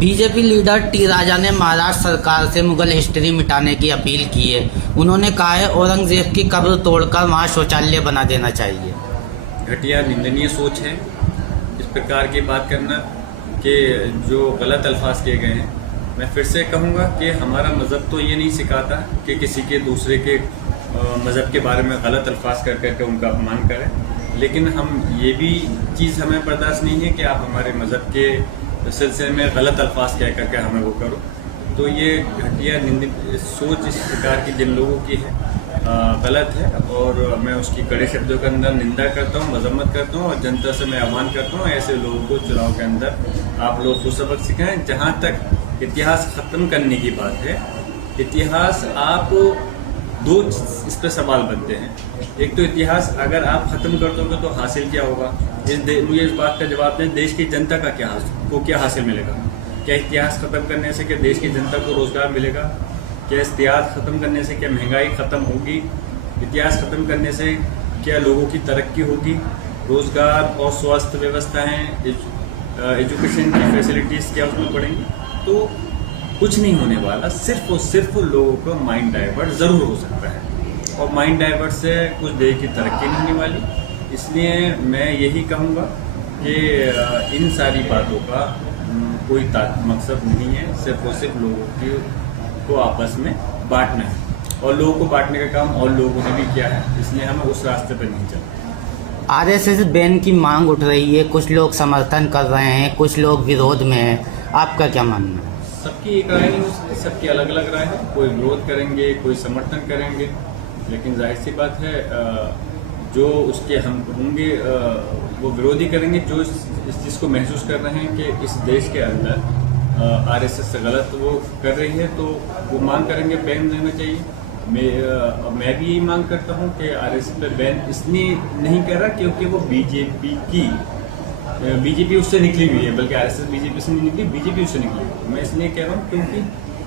BJP leader T राजा ने महाराष्ट्र सरकार से मुगल हिस्ट्री मिटाने की अपील की है। उन्होंने कहा है औरंगजेब की कब्र तोड़कर वहां शौचालय बना देना चाहिए। घटिया निंदनीय सोच है इस प्रकार की बात करना कि जो गलत अल्फाज किए गए हैं। मैं फिर से कहूँगा कि हमारा मज़हब तो ये नहीं सिखाता कि किसी के दूसरे के मज़हब के बारे में गलत अल्फाज कर करके उनका अपमान करें, लेकिन हम ये भी चीज़ हमें बर्दाश्त नहीं है कि आप हमारे मज़हब के सिलसिले में गलत अल्फाज कह करके हमें वो करो। तो ये घटिया निंदित सोच इस प्रकार की जिन लोगों की है गलत है, और मैं उसकी कड़े शब्दों के अंदर निंदा करता हूँ, मजम्मत करता हूँ, और जनता से मैं आह्वान करता हूँ ऐसे लोगों को चुनाव के अंदर आप लोग को सबक सिखाएं। जहाँ तक इतिहास ख़त्म करने की बात है, इतिहास आप दो इस पर सवाल बनते हैं। एक तो इतिहास अगर आप ख़त्म कर दोगे तो हासिल क्या होगा, मुझे इस बात का जवाब दें। देश की जनता का क्या हासिल मिलेगा? क्या इतिहास ख़त्म करने से क्या देश की जनता को रोज़गार मिलेगा? क्या इतिहास ख़त्म करने से क्या महंगाई ख़त्म होगी? इतिहास ख़त्म करने से क्या लोगों की तरक्की होगी? रोज़गार और स्वास्थ्य व्यवस्थाएँ, एजुकेशन की फैसिलिटीज़ क्या उसमें बढ़ेंगी? तो कुछ नहीं होने वाला। सिर्फ और सिर्फ लोगों का माइंड डाइवर्ट ज़रूर हो सकता है, और माइंड डाइवर्ट से कुछ देश की तरक्की नहीं होने वाली। इसलिए मैं यही कहूँगा कि इन सारी बातों का कोई मकसद नहीं है। सिर्फ और सिर्फ लोगों को आपस में बांटना है, और लोगों को बांटने का काम और लोगों ने भी किया है, इसलिए हमें उस रास्ते पर नहीं चलना। आरएसएस बैन की मांग उठ रही है, कुछ लोग समर्थन कर रहे हैं, कुछ लोग विरोध में हैं। आपका क्या मानना है? सबकी एक राय नहीं हो सकती, सबकी अलग अलग राय है। कोई विरोध करेंगे, कोई समर्थन करेंगे, लेकिन जाहिर सी बात है जो उसके हम होंगे वो विरोधी करेंगे। जो इस चीज़ को महसूस कर रहे हैं कि इस देश के अंदर आरएसएस गलत वो कर रही है, तो वो मांग करेंगे बैन देना चाहिए। मैं भी यही मांग करता हूँ कि आरएसएस पे बैन इसलिए नहीं कर रहा क्योंकि वो बीजेपी उससे निकली हुई है, बल्कि आरएसएस बीजेपी से नहीं निकली, बीजेपी उससे निकली हुई है। मैं इसलिए कह रहा हूँ क्योंकि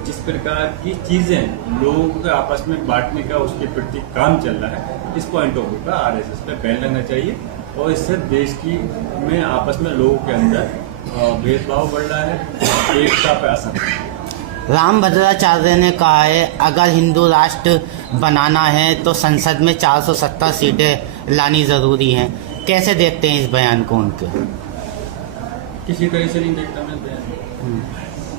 जिस प्रकार की चीज़ें लोगों को आपस में बांटने का उसके प्रति काम चल रहा है, इस पॉइंट ऑफ व्यू का आरएसएस पे बैन लगना चाहिए, और इससे देश की में आपस में लोगों के अंदर भेदभाव बढ़ रहा है, एकता पे असर। रामभद्राचार्य ने कहा है अगर हिंदू राष्ट्र बनाना है तो संसद में 470 सीटें लानी ज़रूरी हैं। कैसे देखते हैं इस बयान को उनके? किसी तरह से नहीं देखता मैं बयान,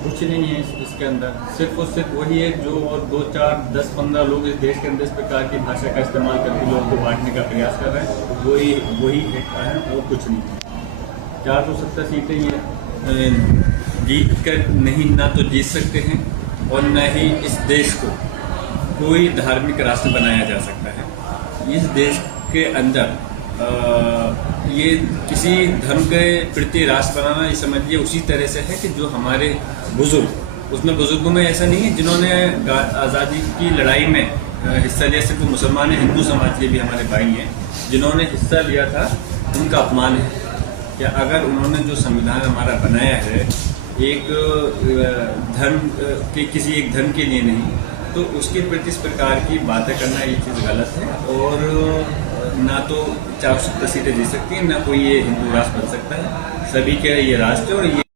कुछ नहीं है इसके अंदर। सिर्फ और सिर्फ वही है जो और 2, 4, 10, 15 लोग इस देश के अंदर इस प्रकार की भाषा का इस्तेमाल करके लोगों को बांटने का प्रयास कर रहे हैं। वही एक है, और कुछ नहीं। 470 सीटें ये जीत कर नहीं, ना तो जीत सकते हैं, और न ही इस देश को कोई धार्मिक राष्ट्र बनाया जा सकता है। इस देश के अंदर ये किसी धर्म के प्रति राष्ट्र बनाना, ये समझिए उसी तरह से है कि जो हमारे बुजुर्ग, उसमें बुजुर्गों में ऐसा नहीं है जिन्होंने आज़ादी की लड़ाई में हिस्सा लिया। सिर्फ मुसलमान है, हिंदू समाज के भी हमारे भाई हैं जिन्होंने हिस्सा लिया था, उनका अपमान है क्या? अगर उन्होंने जो संविधान हमारा बनाया है एक धर्म के, किसी एक धर्म के लिए नहीं, तो उसके प्रति इस प्रकार की बातें करना ये चीज़ गलत है। और ना तो 470 सीटें जीत सकती हैं, ना कोई ये हिंदू राष्ट्र बन सकता है। सभी के ये राष्ट्र और ये